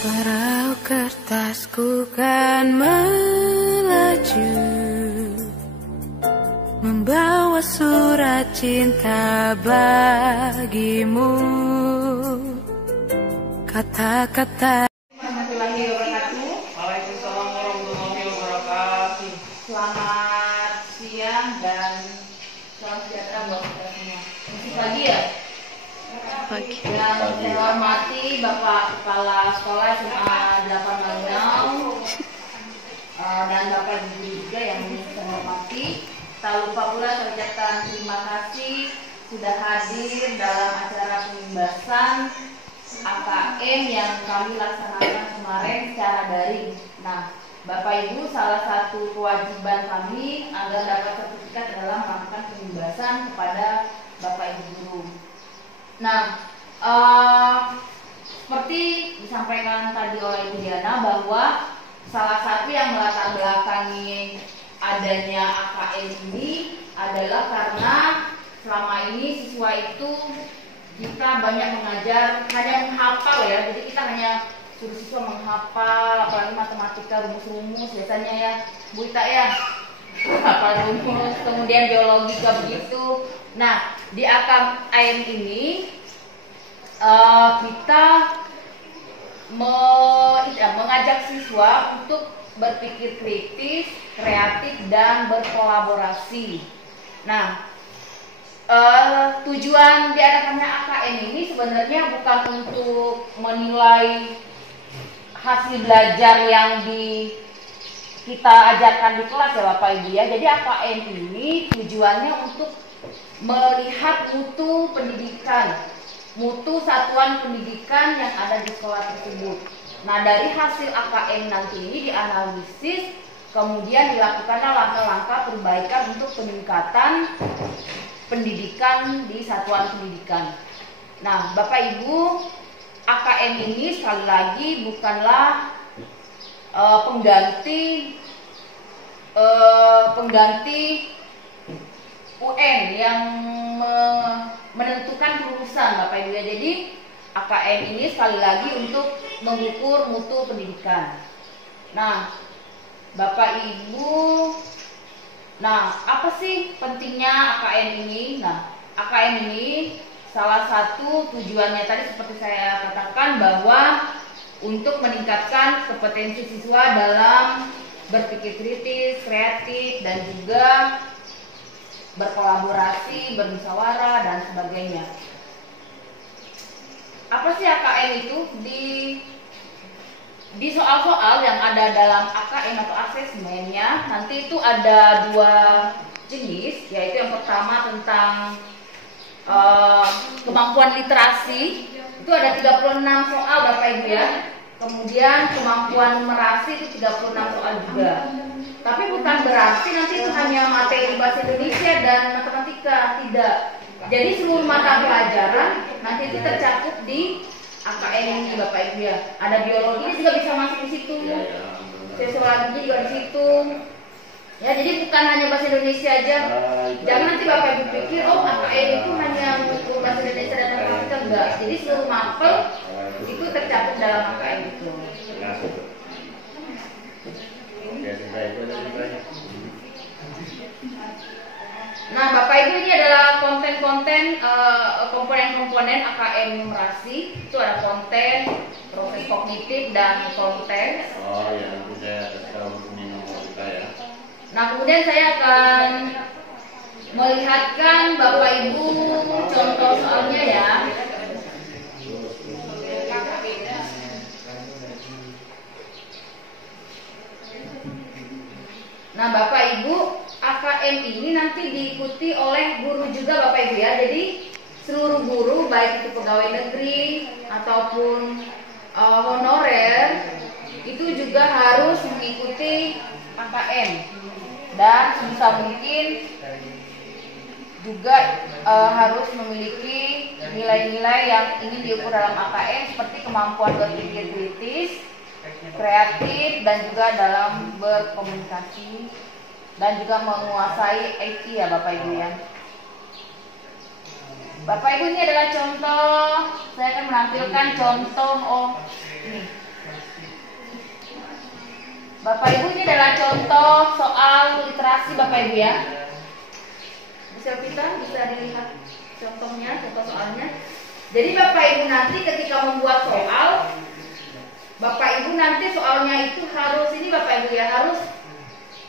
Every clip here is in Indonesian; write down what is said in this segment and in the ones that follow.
Perahu kertasku kan melaju, membawa surat cinta bagimu. Kata-kata. Warahmatullahi wabarakatuh. Waalaikumsalam warahmatullahi wabarakatuh. Selamat siang dan selamat sejahtera buat kita semua. Masih pagi ya? Pagi. Yang saya hormati Bapak Kepala Sekolah SMA 8 Langau dan Bapak Ibu juga yang saya hormati. Tak lupa pula saya ucapkan terima kasih sudah hadir dalam acara pembahasan AKM yang kami laksanakan kemarin secara daring. Nah, Bapak Ibu, salah satu kewajiban kami agar dapat sertifikat adalah melakukan pembahasan kepada Bapak Ibu guru. Nah, seperti disampaikan tadi oleh Ibu Diana bahwa salah satu yang melatar belakangi adanya AKM ini adalah karena selama ini siswa itu kita banyak mengajar hanya menghafal ya, jadi kita hanya suruh siswa menghafal, apalagi matematika, rumus-rumus biasanya ya, Bu Ita ya, hafal rumus, kemudian biologika begitu. Nah, di AKM ini kita mengajak siswa untuk berpikir kritis, kreatif, dan berkolaborasi. Nah, tujuan diadakannya AKM ini sebenarnya bukan untuk menilai hasil belajar yang kita ajarkan di kelas ya Bapak Ibu ya. Jadi AKM ini tujuannya untuk melihat mutu pendidikan, mutu satuan pendidikan yang ada di sekolah tersebut. Nah, dari hasil AKM nanti ini dianalisis, kemudian dilakukanlah langkah-langkah perbaikan untuk peningkatan pendidikan di satuan pendidikan. Nah, Bapak Ibu, AKM ini sekali lagi bukanlah pengganti UN yang menentukan kelulusan Bapak Ibu ya. Jadi AKM ini sekali lagi untuk mengukur mutu pendidikan. Nah, Bapak Ibu, apa sih pentingnya AKM ini? Nah, AKM ini salah satu tujuannya tadi seperti saya katakan bahwa untuk meningkatkan kompetensi siswa dalam berpikir kritis, kreatif, dan juga berkolaborasi, bermusyawarah, dan sebagainya. Apa sih AKM itu? Di soal-soal yang ada dalam AKM atau asesmennya nanti itu ada dua jenis, yaitu yang pertama tentang kemampuan literasi, itu ada 36 soal Bapak Ibu ya. Kemudian kemampuan numerasi itu 36 soal juga. Tapi bukan berarti nanti itu hanya materi bahasa Indonesia dan matematika, tidak. Jadi seluruh mata pelajaran nanti itu tercakup di AKM ini Bapak Ibu ya. Ada biologi juga bisa masuk di situ. Sosiologi juga di situ. Ya, jadi bukan hanya bahasa Indonesia aja. Jangan nanti Bapak Ibu pikir AKM itu hanya mengukur bahasa Indonesia dan matematika, enggak. Jadi seluruh mapel itu tercakup dalam AKM itu. Nah, Bapak Ibu, ini adalah konten-konten komponen-komponen AKM numerasi. Itu ada konten, proses kognitif, dan konteks. Oh ya, nanti saya kasih nomor kita ya. Nah, kemudian saya akan melihatkan Bapak Ibu contoh soalnya ya. Nah, Bapak Ibu, AKM ini nanti diikuti oleh guru juga Bapak Ibu ya. Jadi seluruh guru baik itu pegawai negeri ataupun honorer itu juga harus mengikuti AKM. Dan sebisa mungkin juga harus memiliki nilai-nilai yang ingin diukur dalam AKM seperti kemampuan berpikir kritis, kreatif, dan juga dalam berkomunikasi, dan juga menguasai IT ya Bapak Ibu ya. Bapak Ibu, ini adalah contoh, saya akan menampilkan contoh ini Bapak Ibu, ini adalah contoh soal literasi Bapak Ibu ya. Bisa dilihat contohnya, contoh soalnya. Jadi Bapak Ibu nanti ketika membuat soal, Bapak Ibu nanti soalnya itu harus ini Bapak Ibu ya, harus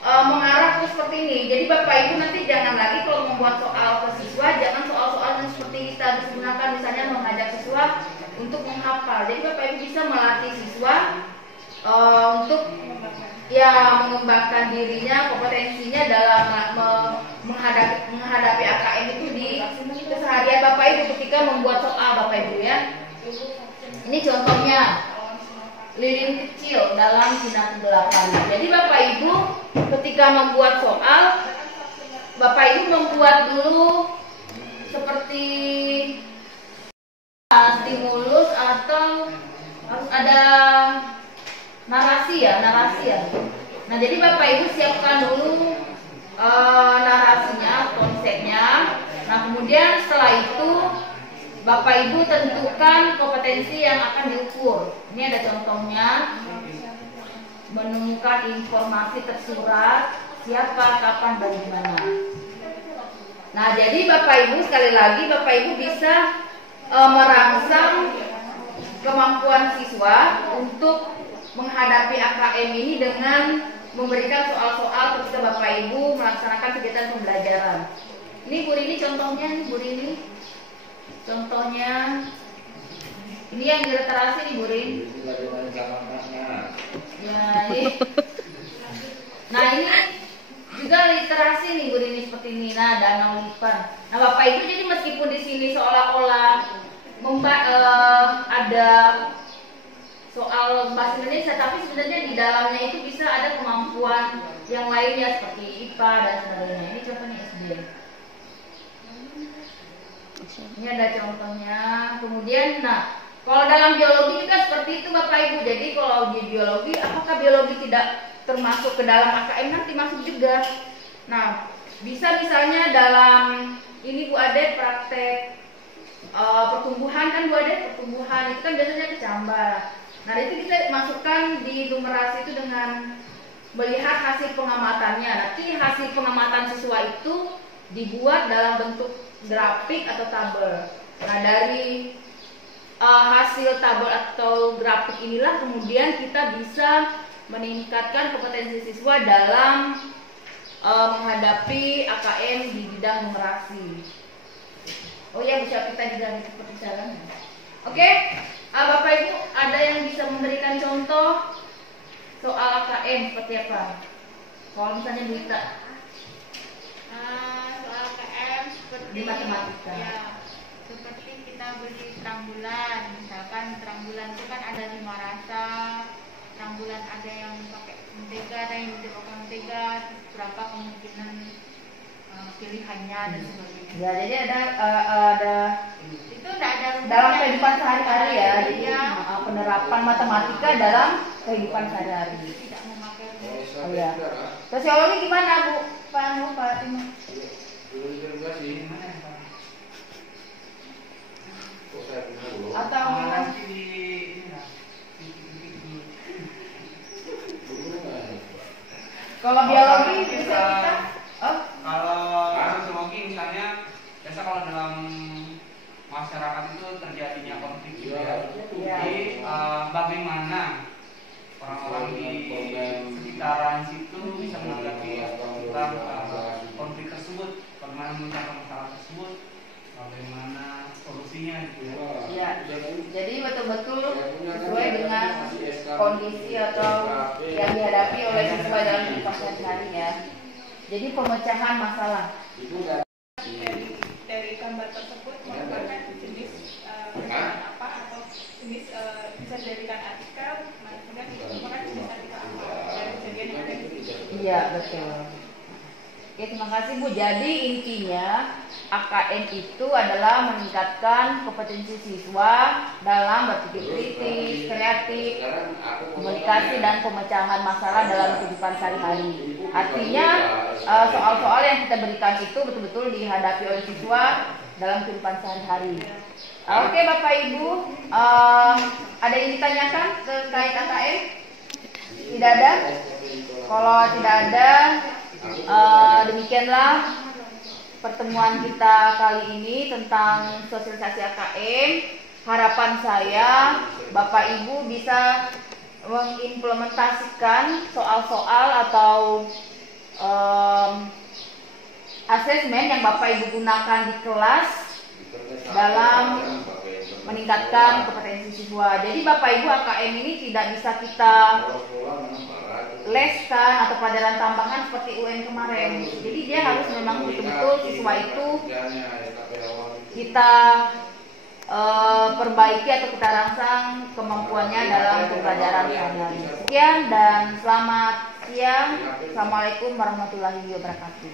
mengarah ke seperti ini. Jadi Bapak Ibu nanti jangan lagi kalau membuat soal ke siswa, jangan soal-soal yang seperti kita gunakan misalnya mengajak siswa untuk menghafal. Jadi Bapak Ibu bisa melatih siswa untuk ya mengembangkan dirinya, kompetensinya dalam menghadapi AKM itu di keseharian Bapak Ibu ketika membuat soal Bapak Ibu ya. Ini contohnya lilin kecil dalam sinar kegelapan. Jadi Bapak Ibu ketika membuat soal, Bapak Ibu membuat dulu seperti stimulus atau harus ada narasi ya. Nah jadi Bapak Ibu siapkan dulu narasinya, konsepnya. Nah kemudian setelah itu Bapak Ibu tentukan kompetensi yang akan diukur. Ini ada contohnya. Menemukan informasi tersurat, siapa, kapan, dan di mana. Nah, jadi Bapak Ibu sekali lagi Bapak Ibu bisa merangsang kemampuan siswa untuk menghadapi AKM ini dengan memberikan soal-soal ketika Bapak Ibu melaksanakan kegiatan pembelajaran. Ini Bu Rini contohnya, nih Bu Rini. Contohnya ini yang diliterasi nih Bu Rini. Ya, ini. Nah ini juga literasi nih Bu Rini seperti ini. Nah danau lipan. Nah Bapak Ibu jadi meskipun di sini seolah-olah ada soal bahasa Indonesia, tapi sebenarnya di dalamnya itu bisa ada kemampuan yang lainnya seperti IPA dan sebagainya. Ini contohnya SD. Ini ada contohnya. Kemudian, nah, kalau dalam biologi juga seperti itu Bapak Ibu. Jadi kalau di biologi, apakah biologi tidak termasuk ke dalam AKM? Nanti masuk juga. Nah, bisa misalnya dalam ini Bu Ade praktek pertumbuhan kan Bu Ade, pertumbuhan itu kan biasanya kecambah. Nah, itu kita masukkan di numerasi itu dengan melihat hasil pengamatannya. Nanti hasil pengamatan siswa itu dibuat dalam bentuk grafik atau tabel. Nah dari hasil tabel atau grafik inilah kemudian kita bisa meningkatkan kompetensi siswa dalam menghadapi AKM di bidang numerasi. Oh ya, bisa kita juga seperti jalan. Oke, Bapak Ibu ada yang bisa memberikan contoh soal AKM seperti apa? Kalau misalnya Bu Ita. Soal KM seperti Di matematika. Ya, seperti kita beli terang bulan. Misalkan terang bulan itu kan ada 5 rasa. Terang bulan ada yang pakai mentega, ada yang tidak pakai mentega. Berapa kemungkinan pilihannya dan sebagainya. Ya, jadi ada Itu tidak ada dalam kehidupan sehari-hari ya. Jadi ya, penerapan matematika dalam kehidupan sehari-hari. tidak memakai Oh ya. Sosiologi gimana Bu? Pak Timo. Atau kalau biologi bisa kita kalau sosiologi misalnya biasa kalau dalam masyarakat itu terjadinya konflik gitu ya. Jadi bagaimana orang-orang di sekitaran situ bisa menanggapi tentang konflik tersebut, bagaimana memecahkan masalah tersebut, bagaimana solusinya gitu ya. ya. Jadi betul-betul sesuai dengan kondisi atau yang dihadapi oleh siswa dalam kehidupan sehari-hari ya. Jadi pemecahan masalah. Dari gambar tersebut merupakan jenis pekerjaan apa atau jenis bisa dijadikan artikel, kemudian merupakan jenis artikel apa dari kejadian yang ada di situ. Iya betul. Oke, terima kasih Bu. Jadi intinya AKM itu adalah meningkatkan kompetensi siswa dalam berpikir kritis, kreatif, komunikasi dan pemecahan masalah dalam kehidupan sehari-hari. Artinya soal-soal yang kita berikan itu betul-betul dihadapi oleh siswa dalam kehidupan sehari-hari. Oke Bapak Ibu, ada yang ditanyakan terkait AKM? Tidak ada? Kalau tidak ada, demikianlah pertemuan kita kali ini tentang sosialisasi AKM. Harapan saya Bapak Ibu bisa mengimplementasikan soal-soal atau asesmen yang Bapak Ibu gunakan di kelas dalam meningkatkan kompetensi siswa. Jadi Bapak Ibu, AKM ini tidak bisa kita leskan atau pelajaran tambahan seperti UN kemarin. Jadi dia harus memang betul-betul siswa itu kita perbaiki atau kita rangsang kemampuannya dalam pembelajaran sehari-hari. Sekian dan selamat siang. Assalamualaikum warahmatullahi wabarakatuh.